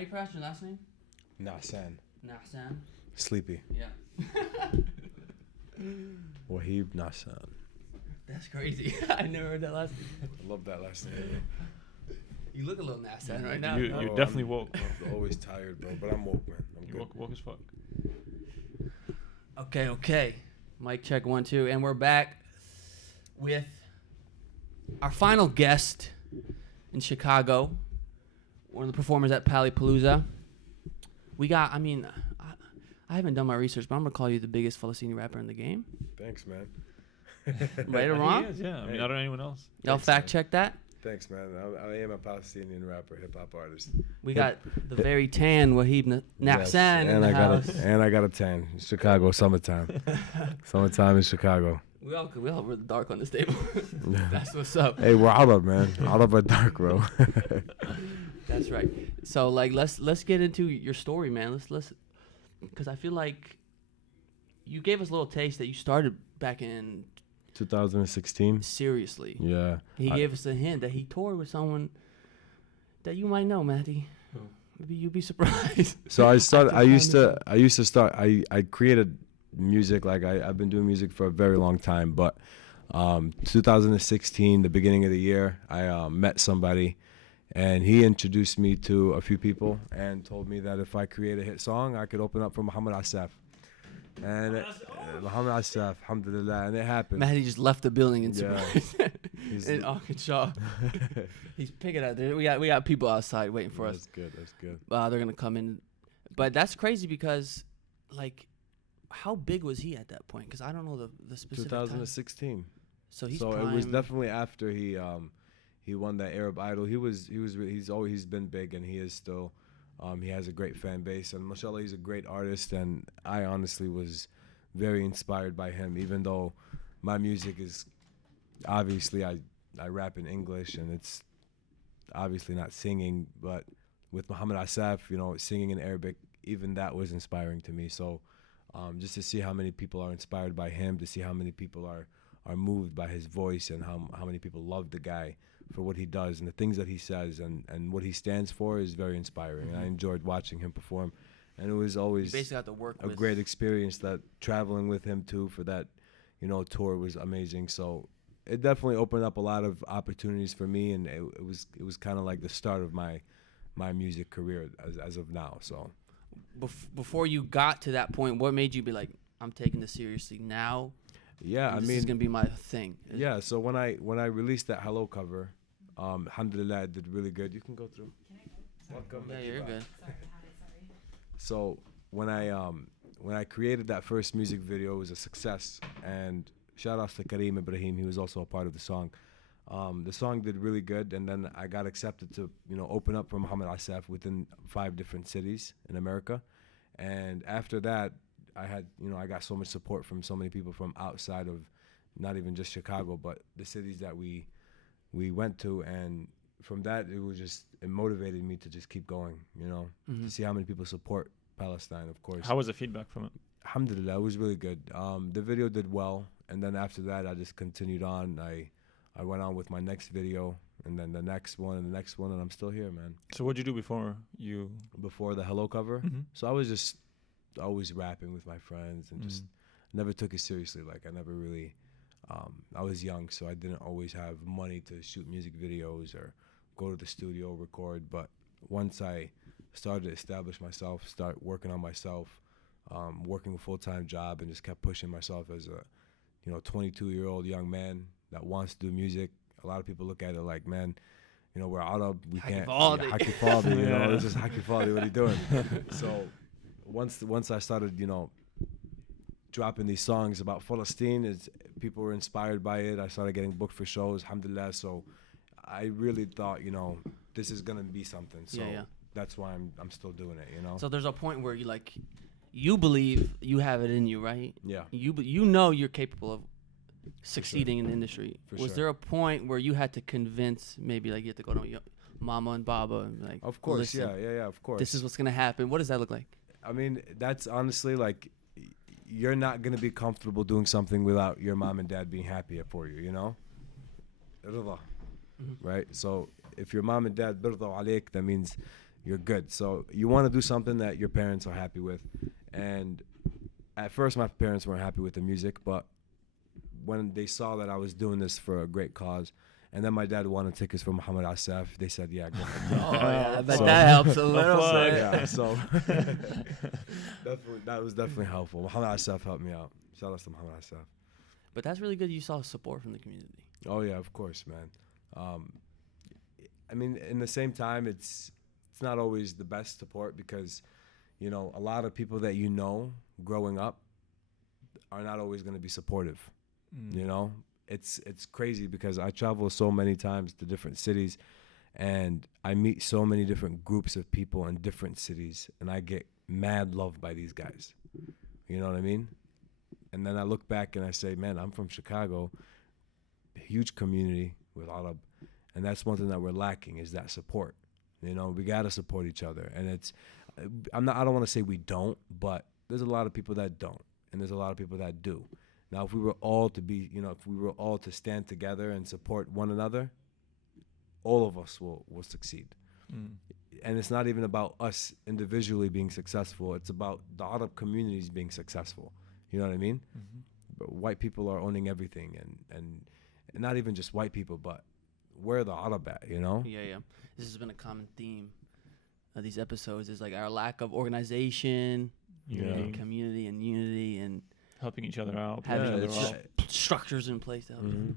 How you pronounce your last name? Nassan. Nassan. Sleepy. Yeah. Waheeb Nassan. That's crazy. I never heard that last name. I love that last name. You look a little Nassan right now. You're definitely woke, bro. I'm always tired, bro, but I'm woke, man. I'm You good. woke as fuck. Okay. Mic check 1 2, and we're back with our final guest in Chicago. One of the performers at Palipalooza. We got. I mean, I haven't done my research, but I'm gonna call you the biggest Palestinian rapper in the game. Thanks, man. Right or wrong? He is, yeah. I mean, I don't know anyone else. Y'all Thanks, fact man. check that. Thanks, man. I am a Palestinian rapper, hip hop artist. We got the very tan Waheeb Yes, Nassan in and the I got house. I got a tan. Chicago summertime. Summertime in Chicago. We all really dark on this table. That's what's up. Hey, we're Arab, man. Arab are dark, bro. That's right. So like let's get into your story, man. Let's because I feel like you gave us a little taste that you started back in 2016. seriously. Yeah. He gave us a hint that he toured with someone that you might know, Matty. Maybe you'd be surprised. So I used to start. I created music. Like I've been doing music for a very long time, but 2016, the beginning of the year, I met somebody, and he introduced me to a few people and told me that if I create a hit song, I could open up for Muhammad Asaf. And Muhammad Asaf, alhamdulillah, and it happened. Matty just left the building in Yeah. surprise. He's- in Arkansas. He's picking out there. We got people outside waiting for us. That's good. That's good. They're gonna come in, but that's crazy because, like, how big was he at that point? Because I don't know the specific time. 2016. So he's So prime. it was definitely after he won that Arab Idol. He's been big, and he is still. He has a great fan base, and mashallah, he's a great artist. And I honestly was very inspired by him, even though my music is obviously I rap in English, and it's obviously not singing. But with Muhammad Asaf, singing in Arabic, even that was inspiring to me. So just to see how many people are inspired by him, to see how many people are moved by his voice, and how many people love the guy for what he does and the things that he says and what he stands for is very inspiring. And I enjoyed watching him perform, and it was You always basically have to work a with. great experience. That traveling with him too for that tour was amazing. So it definitely opened up a lot of opportunities for me, and it was kind of like the start of my music career as of now. So Before you got to that point, what made you be like, I'm taking this seriously now? yeah, This is gonna be my thing. yeah. So when I released that Hello cover, alhamdulillah, it did really good. You can go through. Welcome. Yeah, you're good. So when I created that first music video, it was a success. And shout out to Kareem Ibrahim, he was also a part of the song. The song did really good, and then I got accepted to open up for Muhammad Asaf within 5 different cities in America. And after that, I got so much support from so many people from outside of not even just Chicago, but the cities that we went to. And from that, it motivated me to just keep going, to see how many people support Palestine, of course. How was the feedback from it? Alhamdulillah, it was really good. The video did well, and then after that, I just continued on. I went on with my next video, and then the next one, and the next one, and I'm still here, man. So what'd you do before you? Before the Hello cover, Mhm. so I was just always rapping with my friends, and just never took it seriously. Like I never really, I was young, so I didn't always have money to shoot music videos or go to the studio, record. But once I started to establish myself, start working on myself, working a full-time job, and just kept pushing myself as a 22-year-old young man that wants to do music. A lot of people look at it like, man, we're Arab, we can't. Fadi. Haki Fadi, it's just Haki Fadi, what are you doing? So once I started, dropping these songs about Palestine, people were inspired by it. I started getting booked for shows, alhamdulillah. So I really thought, this is gonna be something. So Yeah. that's why I'm still doing it, So there's a point where you believe you have it in you, right? Yeah. You know you're capable of succeeding in the industry. For Was sure. there a point where you had to convince, maybe like you had to go to your mama and baba and like, Of course, listen, yeah, of course. this is what's gonna happen. What does that look like? I mean, that's honestly like, you're not gonna be comfortable doing something without your mom and dad being happy for you, Rida. Right? So if your mom and dad birdaw عليك, that means you're good. So you want to do something that your parents are happy with. And at first, my parents weren't happy with the music, but when they saw that I was doing this for a great cause, and then my dad wanted tickets for Muhammad Asaf, they said, yeah, go ahead. Oh, yeah, I bet So- that helps a little plug. bit. Yeah, so that was definitely helpful. Muhammad Asaf helped me out. Shout out to Muhammad Asaf. But that's really good you saw support from the community. Oh yeah, of course, man. I mean, in the same time, it's not always the best support because, you know, a lot of people that you know growing up are not always going to be supportive. You know, it's crazy because I travel so many times to different cities, and I meet so many different groups of people in different cities, and I get mad love by these guys. You know what I mean? And then I look back and I say, man, I'm from Chicago, huge community with Arab, and that's one thing that we're lacking is that support. You know, we gotta support each other, and I don't want to say we don't, but there's a lot of people that don't, and there's a lot of people that do. Now, if we were all to stand together and support one another, all of us will succeed. And it's not even about us individually being successful. It's about the Arab communities being successful. You know what I mean? But white people are owning everything, and not even just white people, but where are the Arab at, you know? Yeah. This has been a common theme of these episodes is like our lack of organization, Unity. and community, and unity, and Helping each other out. having pulling each it's other up. structures in place to help. Mhm.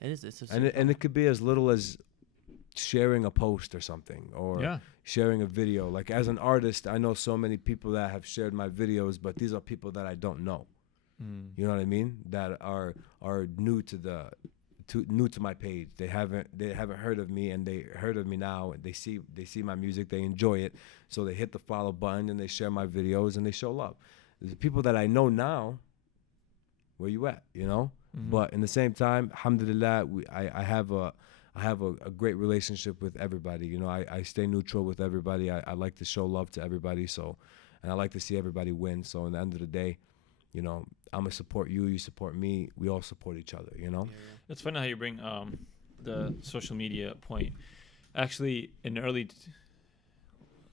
It is. It's And it could be as little as sharing a post or something, or Yeah. sharing a video. Like as an artist, I know so many people that have shared my videos, but these are people that I don't know. You know what I mean? That are new to my page. They haven't heard of me, and they heard of me now. And they see my music, they enjoy it, so they hit the follow button and they share my videos and they show love. The people that I know now, where you at? You know. But in the same time, alhamdulillah, I have a great relationship with everybody. You know, I stay neutral with everybody. I like to show love to everybody. So, and I like to see everybody win. So, in the end of the day, you know, I'm gonna support you. You support me. We all support each other. You know. It's funny how you bring the social media point. Actually, in the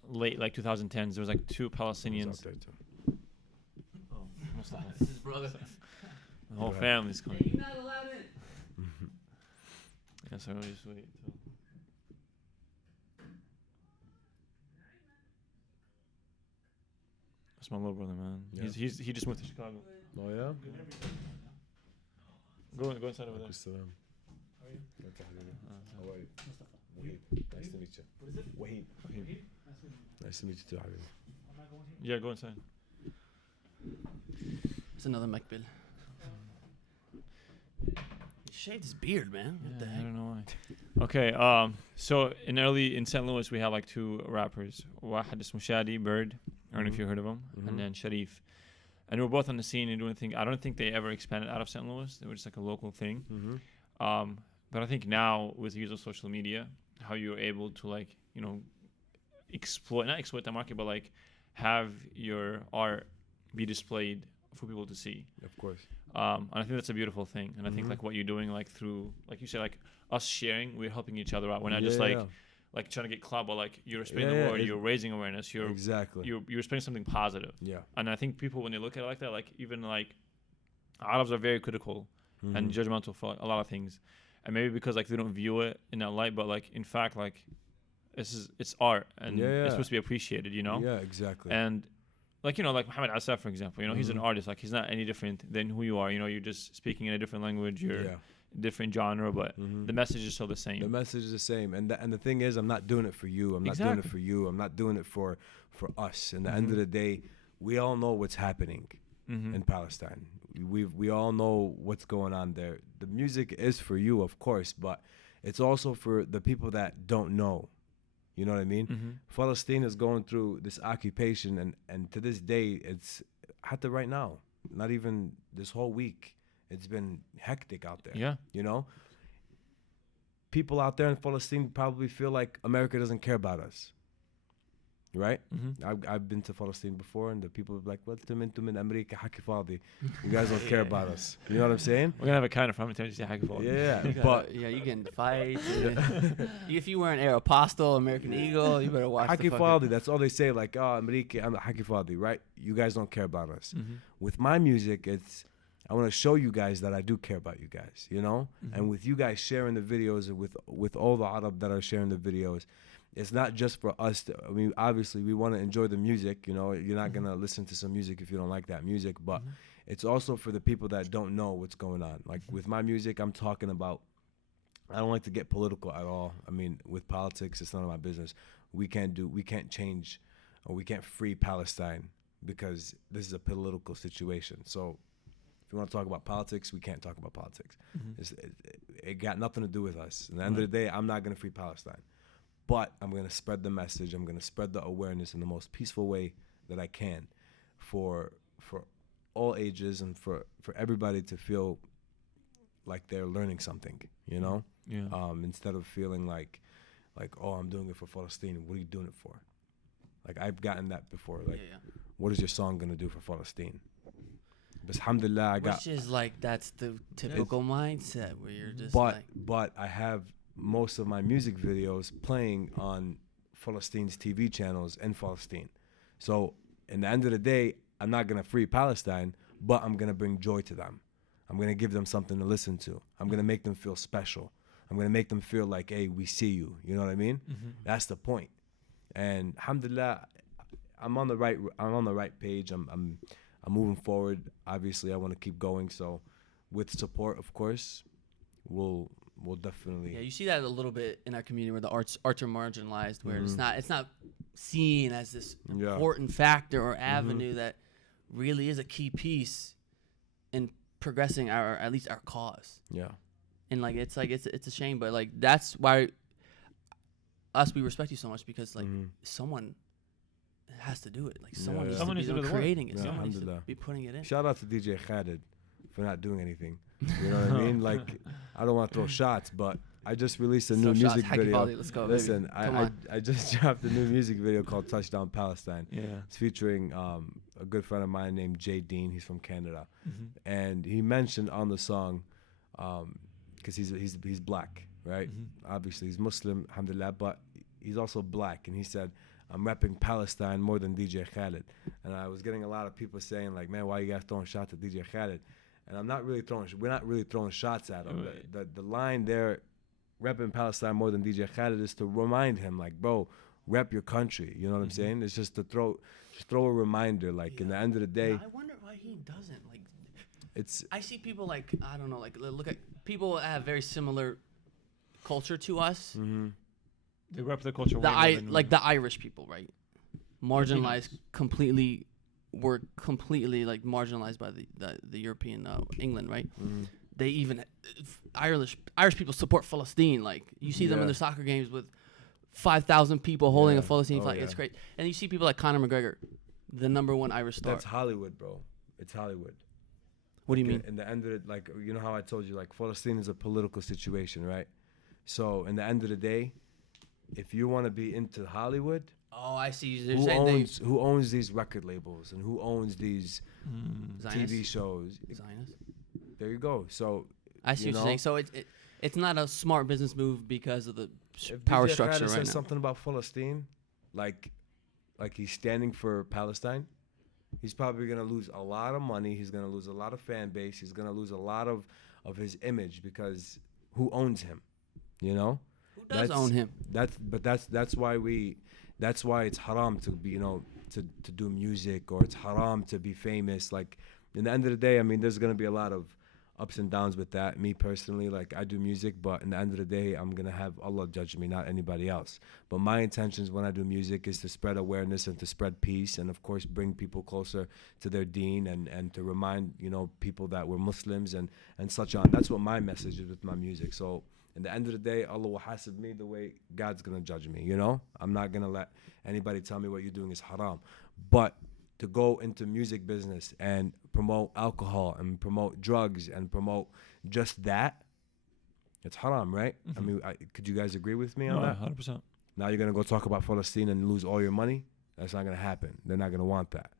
late like 2010s, there was like two Palestinians. There too. Oh, Mustafa. This is brother. The whole Right. family's coming. You're not allowed in. Yeah, so we'll just wait. That's my little brother, man. Yeah. He just moved to Chicago. Oh yeah. Go inside over there. Salam. How are you? Waheeb. Nice to meet you. What is it? Waheeb. Nice to meet you too, Habibi. Yeah, go inside. It's another Mekbil. He shaved his beard, man. What the I heck? don't know why. Okay, so in St. Louis we have like two rappers. Waheed ismu Shadi, Bird. I don't know if you heard of him. Mhm. And then Sharif. And they were both on the scene and doing things. I don't think they ever expanded out of St. Louis. They were just like a local thing. Mm-hmm. But I think now with the use of social media, how you're able to like, you know, not exploit the market, but like have your art be displayed for people to see. Of course. And I think that's a beautiful thing. And I think Mhm. like what you're doing, like through, like you said, like us sharing, we're helping each other out. We're not Yeah, just yeah. like trying to get clout, but like you're spreading Yeah, the yeah, word, it- you're raising awareness, you're Exactly. spreading something positive. Yeah. And I think people when they look at it like that, like even like Arabs are very critical and Mhm. judgmental for a lot of things, and maybe because like they don't view it in that light, but like in fact like it's art and Yeah, yeah. it's supposed to be appreciated, you know. Yeah, exactly. And like, you know, like Muhammad Asaf, for example, you know, he's an Mhm. artist. Like, he's not any different than who you are. You know, you're just speaking in a different language. You're yeah. different genre, but Mhm. the message is still the same. The message is the same, and the thing is, I'm not doing it for you. I'm not doing it Exactly. for you. I'm not doing it for us. In the end Mhm. of the day, we all know what's happening Mm-hmm. in Palestine. We all know what's going on there. The music is for you, of course, but it's also for the people that don't know. You know what I mean? Mm-hmm. Palestine is going through this occupation, and to this day, it's hatta right now, not even this whole week. It's been hectic out there. Yeah. You know? People out there in Palestine probably feel like America doesn't care about us. right? Mm-hmm. I've been to Palestine before, and the people are like, "Well, انتم من أمريكا حكي فاضي." You guys don't care about us. You know what I'm saying? We're gonna have a counter from time to say hacky fault. Yeah, You but gotta, you get in fights. If you wear an Aeropostale, American Eagle, you better watch حكي the فاضي. That's all they say. Like, oh, أمريكا, I'm حكي فاضي, right? You guys don't care about us. Mm-hmm. With my music, I want to show you guys that I do care about you guys, you know? Mm-hmm. And with you guys sharing the videos, and with all the Arab that are sharing the videos, it's not just for us. I mean, obviously, we want to enjoy the music. You know, you're not going to listen to some music if you don't like that music. But it's also for the people that don't know what's going on. Like with my music, I'm talking about, I don't like to get political at all. I mean, with politics, it's none of my business. We can't change, or we can't free Palestine because this is a political situation. So if you want to talk about politics, we can't talk about politics. Mm-hmm. It got nothing to do with us. At the end of the day, I'm not going to free Palestine. But I'm going to spread the message. I'm going to spread the awareness in the most peaceful way that I can for all ages and for everybody to feel like they're learning something, you know? Yeah. Instead of feeling like, oh, I'm doing it for Palestine. What are you doing it for? Like, I've gotten that before. Like, what is your song going to do for Palestine? But alhamdulillah, I got... Which is like, that's the typical mindset where you're just But I have most of my music videos playing on Palestine's TV channels in Palestine. So in the end of the day, I'm not going to free Palestine, but I'm going to bring joy to them. I'm going to give them something to listen to. I'm going to make them feel special. I'm going to make them feel like, hey, we see you. You know what I mean? Mm-hmm. That's the point. And alhamdulillah, I'm on the right page. I'm moving forward. Obviously, I want to keep going. So with support, of course, we'll definitely. Yeah, you see that a little bit in our community where the arts are marginalized, where it's not seen as this important factor or avenue that really is a key piece in progressing at least our cause. Yeah. And like it's a shame, but like that's why we respect you so much, because like someone has to do it. Like someone needs to be creating it. Someone needs to be putting it in. Shout out to DJ Khaled for not doing anything. You know what I mean? Like, I don't want to throw shots, but I just released a new music video. Let's go, listen, I just dropped a new music video called Touchdown Palestine. Yeah. It's featuring a good friend of mine named Jay Dean. He's from Canada. And he mentioned on the song, because he's black, right? Obviously, he's Muslim, alhamdulillah, but he's also black. And he said, I'm repping Palestine more than DJ Khaled. And I was getting a lot of people saying, like, man, why you guys throwing shots at DJ Khaled? And we're not really throwing shots at him. Right. The line there, repping Palestine more than DJ Khaled, is to remind him, like, bro, rep your country. You know what I'm saying? It's just to throw a reminder. Like, in the end of the day, I wonder why he doesn't. Like, it's. I see people like, I don't know, like look at people that have very similar culture to us. They rep the culture. Like the Irish people, right? Marginalized completely. Were completely like marginalized by the European England, right? They even Irish people support Palestine. Like you see them in their soccer games with 5,000 people holding a Palestine flag. It's great. And you see people like Conor McGregor, the #1 Irish star. That's Hollywood, bro. It's Hollywood. What do you mean? In the end of it, like, you know how I told you, like, Palestine is a political situation, right? So in the end of the day, if you want to be into Hollywood. Oh, I see. Who owns these record labels and who owns these TV shows? Zionists. There you go. So I see what you're saying. So it's not a smart business move because of the if power DJ structure Khaled right says now. something about Palestine, like he's standing for Palestine, he's probably gonna lose a lot of money. He's gonna lose a lot of fan base. He's gonna lose a lot of his image, because who owns him? You know. Who does own him? That's why it's haram to be, to do music, or it's haram to be famous. Like, in the end of the day, I mean, there's gonna be a lot of ups and downs with that. Me personally, like, I do music, but in the end of the day, I'm gonna have Allah judge me, not anybody else. But my intentions when I do music is to spread awareness and to spread peace, and of course bring people closer to their deen, and to remind people that we're Muslims and such on. That's what my message is with my music. So in the end of the day, Allah will hasib me the way God's going to judge me, I'm not going to let anybody tell me what you're doing is haram. But to go into music business and promote alcohol and promote drugs and promote just that, it's haram, right? I mean, could you guys agree with me on that? 100%. Now you're going to go talk about Palestine and lose all your money? That's not gonna happen. They're not gonna want that.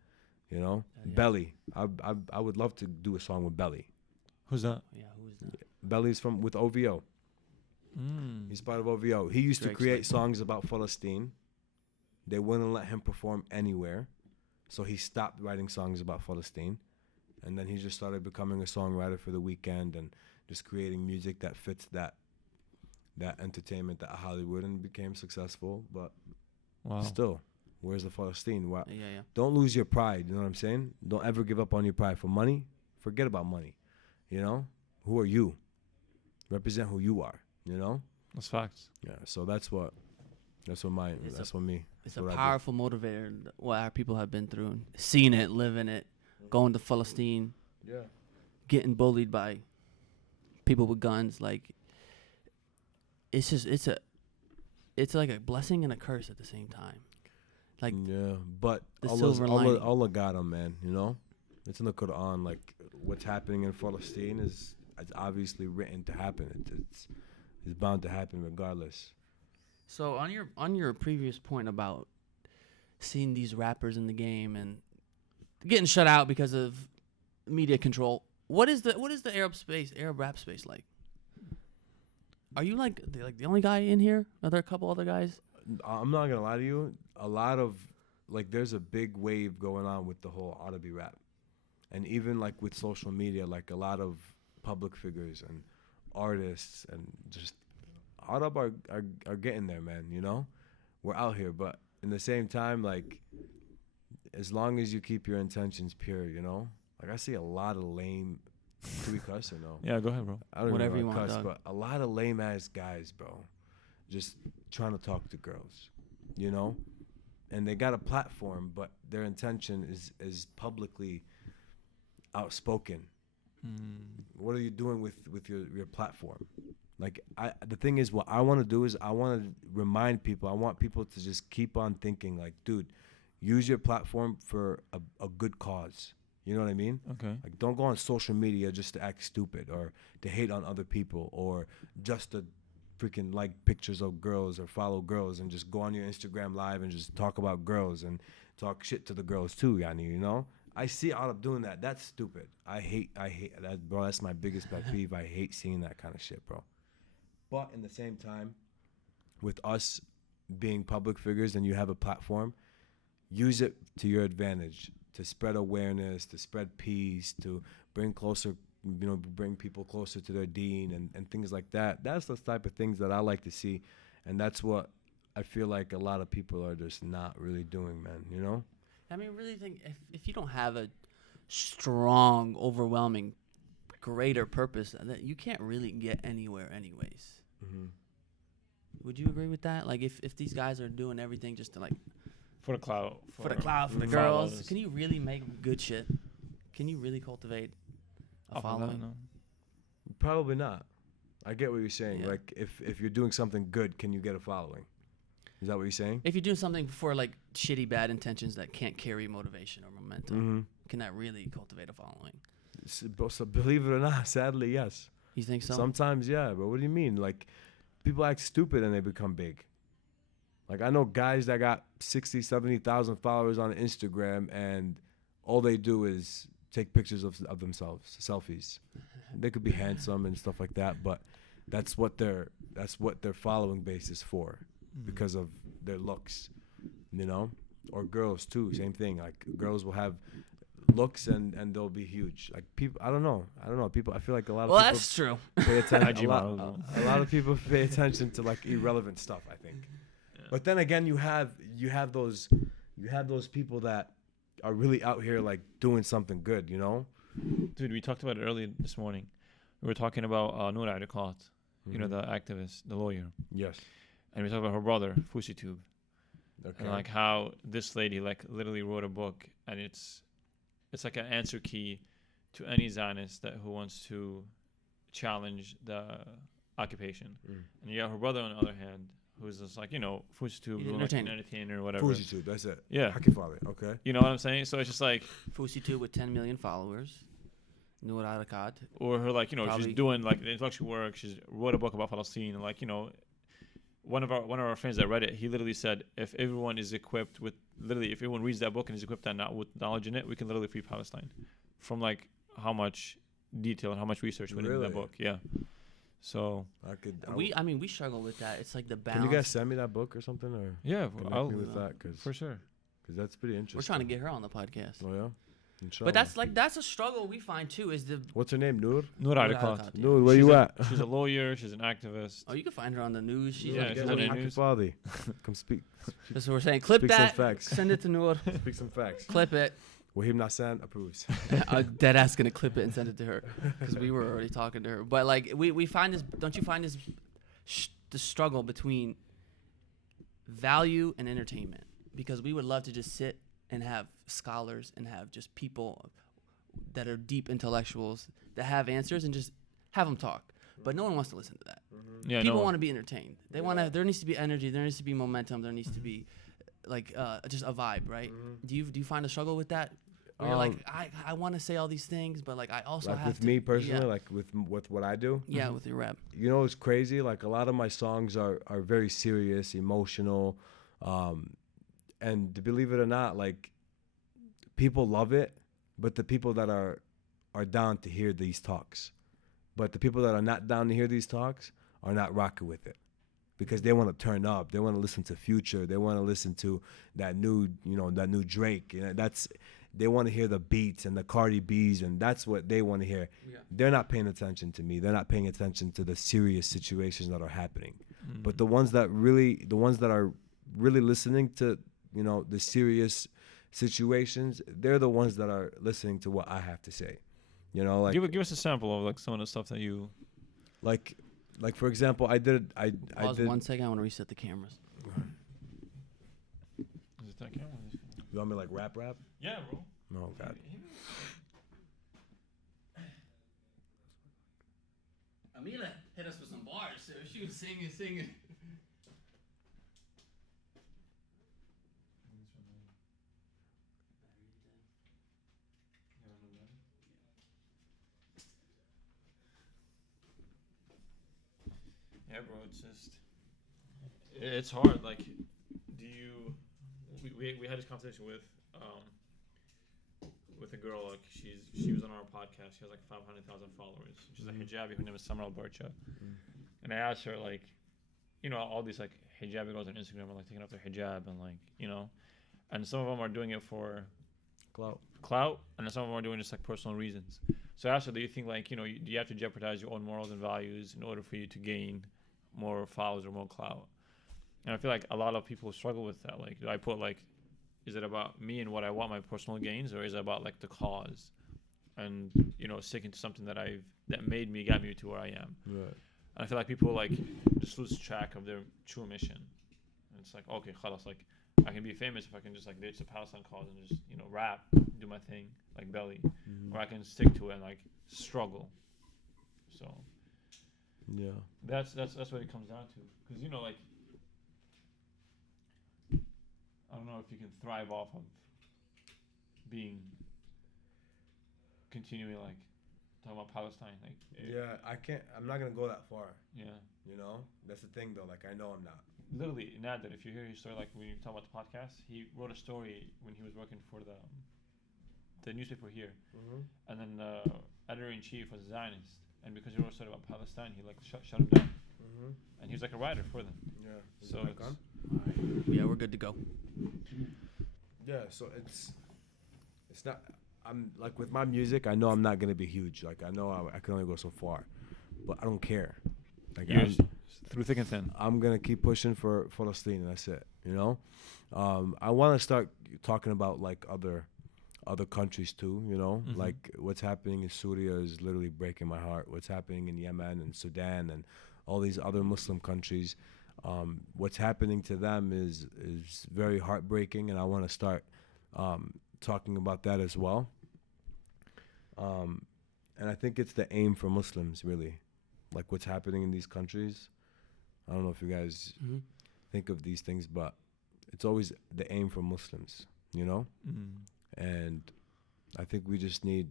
You know, Yeah. Belly. I would love to do a song with Belly. Who's that? Yeah, who is that? Belly's with OVO. He's part of OVO. He used Drake's to create like- songs about Palestine. They wouldn't let him perform anywhere, so he stopped writing songs about Palestine, and then he just started becoming a songwriter for the weekend and just creating music that fits that entertainment, that Hollywood, and became successful. But Wow. still, where's the Palestine? Why? Yeah. Don't lose your pride. You know what I'm saying? Don't ever give up on your pride for money. Forget about money. You know, who are you? Represent who you are. You know. That's facts. Yeah. So that's what my It's that's what me. It's that's a what I do. powerful motivator. What our people have been through, and seen it, living it, going to Palestine, Yeah. getting bullied by people with guns. Like, it's just it's like a blessing and a curse at the same time. Like, Yeah, but the Allah's, silver lining. Allah got him, man. You know, it's in the Quran. Like what's happening in Palestine is it's obviously written to happen. It's bound to happen regardless. so on your previous point about seeing these rappers in the game and getting shut out because of media control, what is the Arab rap space like? Are you like the only guy in here? Are there a couple other guys? I'm not gonna lie to you. A lot of there's a big wave going on with the whole Arabic rap, and even like with social media, like a lot of public figures and artists and just Arab are getting there, man. You know, we're out here, but in the same time, like as long as you keep your intentions pure, you know. Like I see a lot of lame. Do we cuss or no? Yeah, go ahead, bro. I don't Whatever even you wanna want, cuss, dog. but a lot of lame ass guys, bro, just trying to talk to girls, you know, and they got a platform, but their intention is publicly outspoken. What are you doing with your platform? Like the thing is, what I want to do is I want to remind people. I want people to just keep on thinking, like, dude, use your platform for a good cause. You know what I mean? Okay. Like, don't go on social media just to act stupid or to hate on other people or just to freaking like pictures of girls or follow girls and just go on your Instagram live and just talk about girls and talk shit to the girls too, Yani, you know? I see Arab doing that. That's stupid. I hate that, bro. That's my biggest pet peeve. I hate seeing that kind of shit, bro. But in the same time, with us being public figures and you have a platform, use it to your advantage. To spread awareness, to spread peace, to bring people closer to their deen and things like that. That's the type of things that I like to see, and that's what I feel like a lot of people are just not really doing, man, you know? I mean, really think if you don't have a strong, overwhelming, greater purpose, that you can't really get anywhere anyways. Mm-hmm. Would you agree with that? Like, if these guys are doing everything just to like For the clout. for the cloud, for the followers. girls, can you really make good shit? Can you really cultivate a Off of that, following? no. Probably not. I get what you're saying. Yeah. Like, if you're doing something good, can you get a following? Is that what you're saying? If you're doing something for like shitty, bad intentions that can't carry motivation or momentum, Mm-hmm. can that really cultivate a following? So believe it or not, sadly, yes. You think so? Sometimes, yeah. But what do you mean? Like, people act stupid and they become big. Like, I know guys that got 60, 70,000 followers on Instagram and all they do is take pictures of themselves, selfies. They could be handsome and stuff like that, but that's what their following base is for, because of their looks, you know? Or girls too, same thing. Like, girls will have looks and they'll be huge. Like, people, I don't know. People, I feel like a lot of well, people that's true. pay attention. IG a models. lot of people pay attention to like irrelevant stuff, I think. But then again, you have those people that are really out here like doing something good, you know? Dude, we talked about it earlier this morning. We were talking about Noor Ariqat, you know, Mhm. the activist, the lawyer. Yes. And we talked about her brother, FusiTube. Okay. And like how this lady like literally wrote a book, and it's like an answer key to any Zionist who wants to challenge the occupation. Mm. And you got her brother on the other hand, who's just like, you know, FusiTube, He's an like an entertainer. entertainer or whatever. FusiTube, that's it. Yeah. 7aki Fadi, okay. You know what I'm saying? So it's just like, FusiTube with 10 million followers. Noor Ariqat. or her like, you know, Probably- she's doing like the intellectual work. She's wrote a book about Palestine, and like, you know, one of our friends that read it, he literally said, if everyone is equipped with if everyone reads that book and is equipped with knowledge in it, we can literally free Palestine. From like how much detail and how much research went into that book. Yeah. So we struggle with that. It's like the balance. Can you guys send me that book or something, or I'll me with that, cause for sure. Because that's pretty interesting. We're trying to get her on the podcast. Oh yeah. Inshallah. But that's a struggle we find too. Is the What's her name? Noor. Noor Arikat. Noor, where you at? She's a lawyer. She's an activist. Oh, you can find her on the news. She's Yeah, she's on the news. Fadi. Come speak. That's what we're saying. Clip Speak that. some facts. Send it to Noor. Speak some facts. Clip it. Waheeb Nassan approves. Dead ass gonna clip it and send it to her because we were already talking to her. But like we find this. Don't you find this the struggle between value and entertainment? Because we would love to just sit and have scholars and have just people that are deep intellectuals that have answers and just have them talk. But no one wants to listen to that. Yeah, People want to be entertained. They want to. There needs to be energy. There needs to be momentum. There needs to be like just a vibe, right? Do you find a struggle with that? Where you're like, I want to say all these things, but like I also like have with to. me personally, like with what I do. Yeah, with your rap. You know, it's crazy. Like a lot of my songs are very serious, emotional, and to believe it or not, like people love it, but the people that are down to hear these talks, but the people that are not down to hear these talks are not rocking with it. Because they want to turn up, they want to listen to Future, they want to listen to that new Drake. They want to hear the beats and the Cardi B's, and that's what they want to hear. Yeah. They're not paying attention to me. They're not paying attention to the serious situations that are happening. But the ones that are really listening to, the serious situations, they're the ones that are listening to what I have to say. Like give us a sample of like some of the stuff that you like for example, I did. Pause 1 second. I want to reset the cameras. Is it that camera? You want me to like rap? Yeah, bro. Oh God. Amila hit us with some bars. So she was singing. Yeah, bro. It's hard. Like, do you? We had this conversation with a girl. Like, she was on our podcast. She has like 500,000 followers. She's a hijabi. Her name is Samra Al-Barcha. And I asked her, like, all these like hijabi girls on Instagram are like taking off their hijab and like, and some of them are doing it for clout, and some of them are doing just like personal reasons. So I asked her, do you think like, do you have to jeopardize your own morals and values in order for you to gain more followers or more clout? And I feel like a lot of people struggle with that. Like, do I put like, is it about me and what I want, my personal gains, or is it about like the cause and sticking to something that got me to where I am? Right. And I feel like people like just lose track of their true mission. And it's like, okay, khalas, like I can be famous if I can just like ditch the Palestine cause and just rap, do my thing like Belly, or I can stick to it and like struggle. So yeah, that's what it comes down to. Because like, I don't know if you can thrive off of continuing like talking about Palestine. Like, yeah, I can't. I'm not gonna go that far. Yeah, that's the thing though. Like I know I'm not. Literally, Nader, if you hear his story, like when you talk about the podcast, he wrote a story when he was working for the newspaper here, and then the editor-in-chief was a Zionist, and because he wrote a story about Palestine, he like shut him down, and he was like a writer for them. Yeah. So Yeah, we're good to go. Yeah, so it's not. I'm like with my music. I know I'm not gonna be huge. Like I know I can only go so far, but I don't care. Like through thick and thin, I'm gonna keep pushing for Palestine, and that's it. I want to start talking about like other countries too. Like what's happening in Syria is literally breaking my heart. What's happening in Yemen and Sudan and all these other Muslim countries. What's happening to them is very heartbreaking, and I want to start talking about that as well. And I think it's the aim for Muslims, really, like what's happening in these countries. I don't know if you guys think of these things, but it's always the aim for Muslims, and I think we just need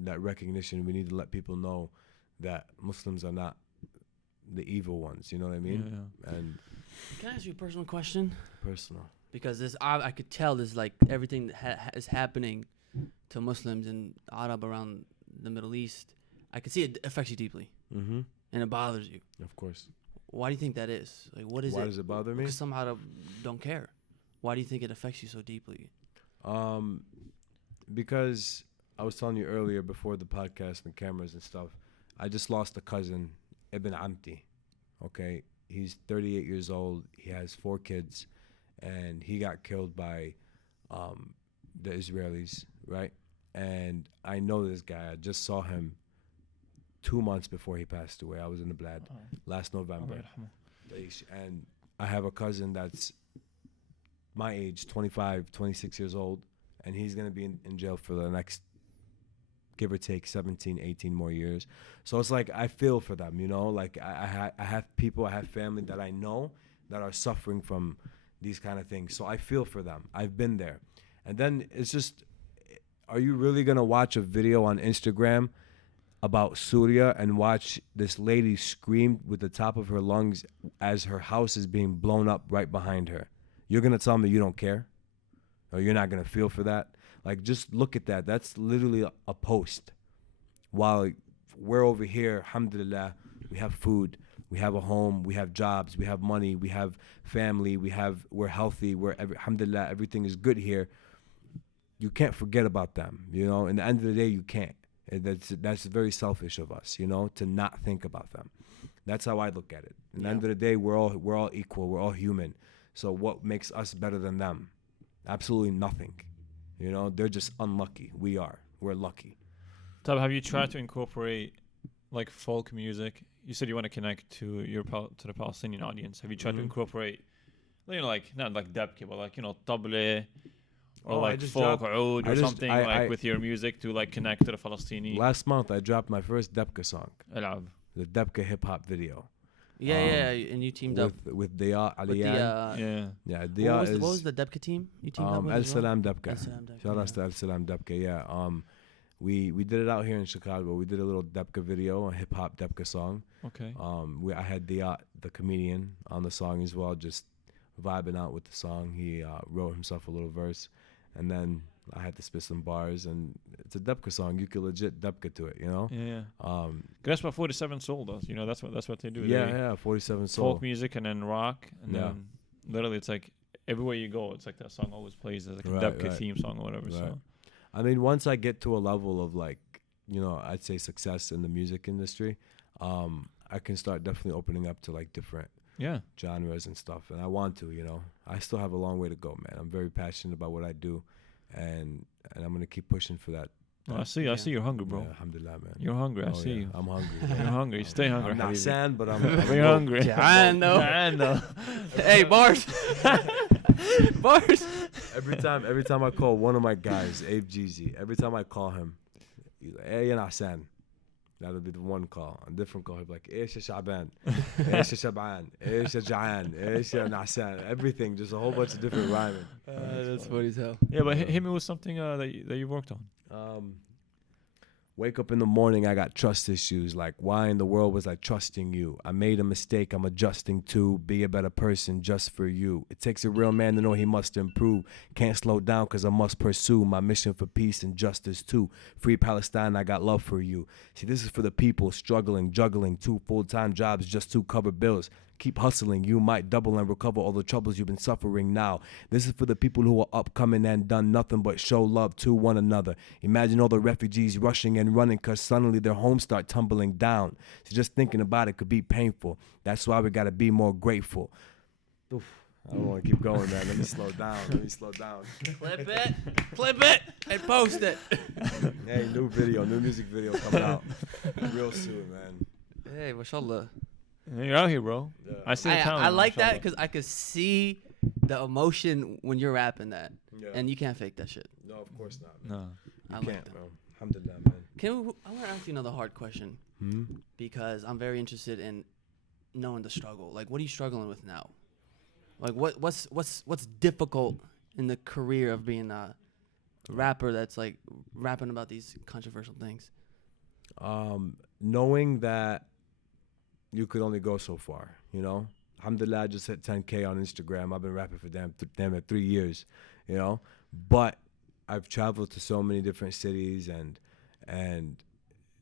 that recognition. We need to let people know that Muslims are not the evil ones. You know what I mean? Yeah. And Can I ask you a personal question? personal. Because I could tell there's like everything that is happening to Muslims and Arab around the Middle East. I can see it affects you deeply, Mm-hmm. and it bothers you. Of course. Why do you think that is? Like, what is Why it? does it bother me? Because some Arab don't care. Why do you think it affects you so deeply? Because I was telling you earlier before the podcast and cameras and stuff, I just lost a cousin, Ibn Amti. Okay, he's 38 years old. He has 4 kids, and he got killed by the Israelis, right? And I know this guy. I just saw him 2 months before he passed away. I was in the Blad last November. And I have a cousin that's my age, 25, 26 years old, and he's going to be in jail for the next, give or take, 17, 18 more years. So it's like I feel for them, you know? Like I have people, I have family that I know that are suffering from these kind of things. So I feel for them. I've been there. And then it's just, are you really going to watch a video on Instagram about Syria and watch this lady scream with the top of her lungs as her house is being blown up right behind her? You're going to tell me you don't care? Or you're not going to feel for that? Like, just look at that. That's literally a post. While we're over here, alhamdulillah, we have food, we have a home, we have jobs, we have money, we have family, we're healthy, alhamdulillah, everything is good here. You can't forget about them, you know? In the end of the day, you can't. And that's very selfish of us, you know, to not think about them. That's how I look at it. In the end of the day, we're all equal, we're all human. So what makes us better than them? Absolutely nothing. You know, they're just unlucky. We're lucky. Tab, have you tried to incorporate like folk music? You said you want to connect to to the Palestinian audience. Have you tried to incorporate, you know, like not like dabke, but like, you know, table or like folk oud or something with your music to like connect to the Palestinian? Last month I dropped my first Debka song, Alab. the Debka hip hop video. Yeah, and you teamed up with Dia with Aliyan. Yeah. Dia what was the Debka team you teamed up with? El as well? Salam Debka. El Salam Debka, Shout out to El Salam Debka. Yeah. We did it out here in Chicago. We did a little Debka video, a hip hop Debka song. Okay. I had Dia, the comedian, on the song as well, just vibing out with the song. He wrote himself a little verse, and then I had to spit some bars, and it's a Debka song. You could legit Debka to it, you know? Yeah. That's what 47 Soul does. You know, that's what they do. Yeah, 47 Soul. Folk music and then rock, and then literally it's like everywhere you go, it's like that song always plays as like a Debka theme song or whatever. Right. So, I mean, once I get to a level of like, you know, I'd say success in the music industry, I can start definitely opening up to like different genres and stuff, and I want to, you know. I still have a long way to go, man. I'm very passionate about what I do, and I'm gonna keep pushing for that. I see you're hungry, bro. Yeah, alhamdulillah, man. You're hungry. I see you. I'm hungry. You're hungry. Stay hungry. I'm Nassan, but I'm you're hungry. I know. Hey, bars. Bars. Every time I call one of my guys, Abe Jeezy, every time I call him, he's like, hey, Nassan. That'll be the one call. A different call, he'll be like, Eish ya Sha'ban, Eish ya Shab'an, Eish ya Ja'an, Eish ya Nassan. Everything, just a whole bunch of different rhyming. That's funny as hell. Yeah, but hit me with something that you worked on. Wake up in the morning, I got trust issues. Like, why in the world was I trusting you? I made a mistake, I'm adjusting to be a better person just for you. It takes a real man to know he must improve. Can't slow down cause I must pursue my mission for peace and justice too. Free Palestine, I got love for you. See, this is for the people struggling, juggling 2 full-time jobs just to cover bills. Keep hustling, you might double and recover all the troubles you've been suffering now. This is for the people who are upcoming and done nothing but show love to one another. Imagine all the refugees rushing and running cause suddenly their homes start tumbling down. So just thinking about it could be painful. That's why we gotta be more grateful. Oof, I don't wanna keep going, man. Let me slow down. Clip it, and post it. Hey, new music video coming out real soon, man. Hey, mashallah. You're out here, bro. Yeah. I see the talent. I like that because I could see the emotion when you're rapping that, and you can't fake that shit. No, of course not. No, you I can't, like that. bro. Alhamdulillah, man. I want to ask you another hard question because I'm very interested in knowing the struggle. Like, what are you struggling with now? Like, what's difficult in the career of being a rapper that's like rapping about these controversial things? Knowing that you could only go so far, you know. Alhamdulillah, I just hit 10K on Instagram. I've been rapping for damn it 3 years, you know. But I've traveled to so many different cities, and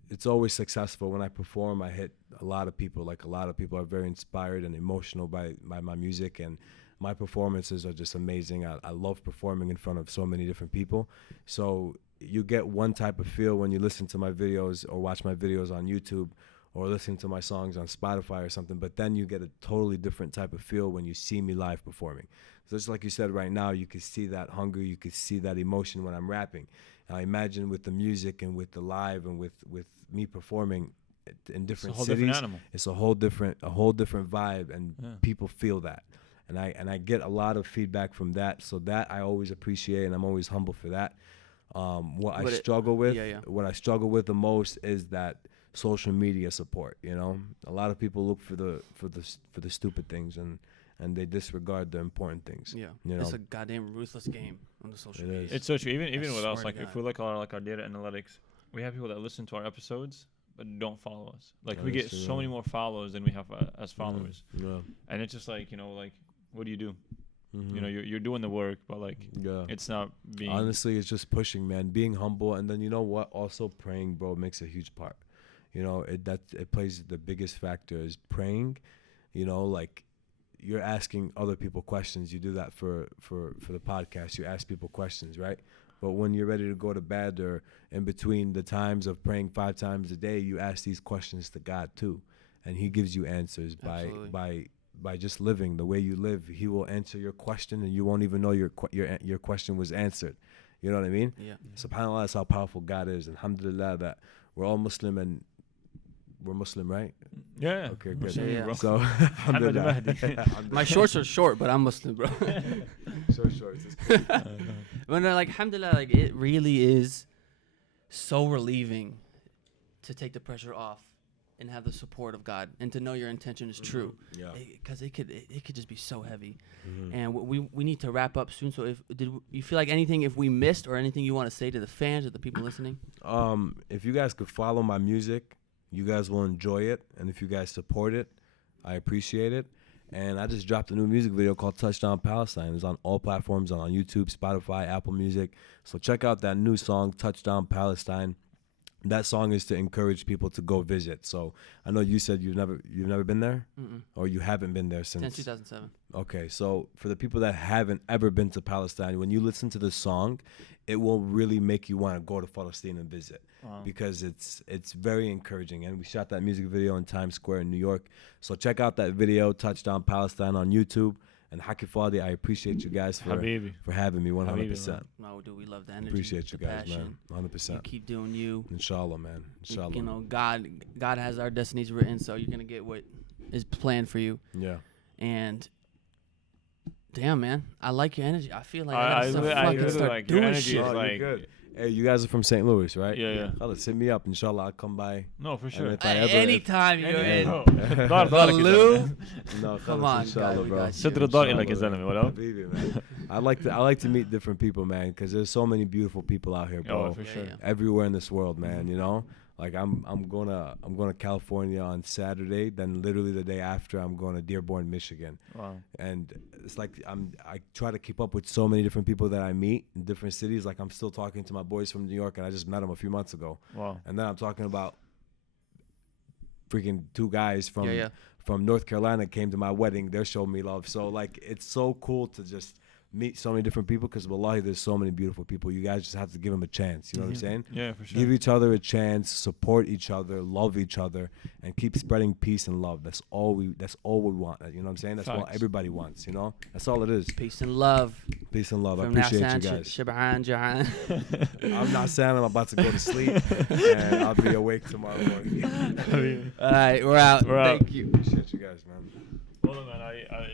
it's always successful. When I perform, I hit a lot of people. Like, a lot of people are very inspired and emotional by my music, and my performances are just amazing. I love performing in front of so many different people. So you get one type of feel when you listen to my videos or watch my videos on YouTube or listen to my songs on Spotify or something, but then you get a totally different type of feel when you see me live performing. So just like you said right now, you can see that hunger, you can see that emotion when I'm rapping. I imagine with the music and with the live and with me performing in different cities, it's a whole different vibe, and people feel that. And I get a lot of feedback from that, so that I always appreciate, and I'm always humble for that. What I struggle with the most is that social media support. You know, a lot of people look for the stupid things, and they disregard the important things. Yeah, you know? It's a goddamn ruthless game on the social media. It's so true. Even with us, like if we look at our data analytics, we have people that listen to our episodes but don't follow us. Like, we get so many more followers than we have as followers. Yeah. And it's just like, you know, like, what do you do? You know, you're doing the work, but like, it's not being. Honestly, it's just pushing, man. Being humble, and then you know what? Also, praying, bro, makes a huge part. You know, it plays the biggest factor is praying. You know, like, you're asking other people questions. You do that for the podcast. You ask people questions, right? But when you're ready to go to bed, or in between the times of praying 5 times a day, you ask these questions to God too, and He gives you answers by just living the way you live. He will answer your question, and you won't even know your question was answered. You know what I mean? Yeah. SubhanAllah, that's how powerful God is. Alhamdulillah that we're all Muslim, and we're Muslim, right? Yeah. Okay, good. Yeah. So, alhamdulillah. My shorts are short, but I'm Muslim, bro. Shorts. But no, like, alhamdulillah, like, it really is so relieving to take the pressure off and have the support of God, and to know your intention is true. Yeah. Because it could just be so heavy. And we need to wrap up soon. So did you feel like anything if we missed, or anything you want to say to the fans or the people listening? If you guys could follow my music, you guys will enjoy it, and if you guys support it, I appreciate it. And I just dropped a new music video called Touchdown Palestine. It's on all platforms, on YouTube, Spotify, Apple Music. So check out that new song, Touchdown Palestine. That song is to encourage people to go visit. So I know you said you've never been there? Or you haven't been there since 2007. Okay, so for the people that haven't ever been to Palestine, when you listen to the song, it will really make you want to go to Palestine and visit. Because it's very encouraging. And we shot that music video in Times Square in New York. So check out that video, Touchdown Palestine, on YouTube. And 7aki Fadi, I appreciate you guys for having me 100%. No, dude, we love the energy. Appreciate you guys, passion. man. 100%. You keep doing you. Inshallah, man. Inshallah. You know, God has our destinies written, so you're gonna get what is planned for you. Yeah. And damn, man, I like your energy. I feel like I fucking start like doing your energy shit. is Oh, like, you're good. Hey, you guys are from St. Louis, right? Yeah. Let's hit me up. Inshallah, I'll come by. No, for sure. Anytime you're in. Baloo. No, Come on, inshallah, God, we bro. got you. صدر الدار لك يا زلمه ولو. Habibi, man. I like to meet different people, man, because there's so many beautiful people out here, bro. Oh, for sure. Everywhere in this world, man. You know, like I'm going to California on Saturday. Then literally the day after, I'm going to Dearborn, Michigan. Wow. And it's like I try to keep up with so many different people that I meet in different cities. Like, I'm still talking to my boys from New York, and I just met them a few months ago. Wow. And then I'm talking about freaking 2 guys from North Carolina came to my wedding. They're showing me love. So, like, it's so cool to just meet so many different people, because wallahi, there's so many beautiful people. You guys just have to give them a chance. You know what I'm saying? Yeah, for sure. Give each other a chance, support each other, love each other, and keep spreading peace and love. That's all we want. You know what I'm saying? That's what everybody wants, you know? That's all it is. Peace and love. Peace and love. I From appreciate Nassan you guys. Shib'an Jahan. I'm not saying I'm about to go to sleep, and I'll be awake tomorrow morning. All right, we're out. Thank you. Appreciate you guys, man. Well, man, I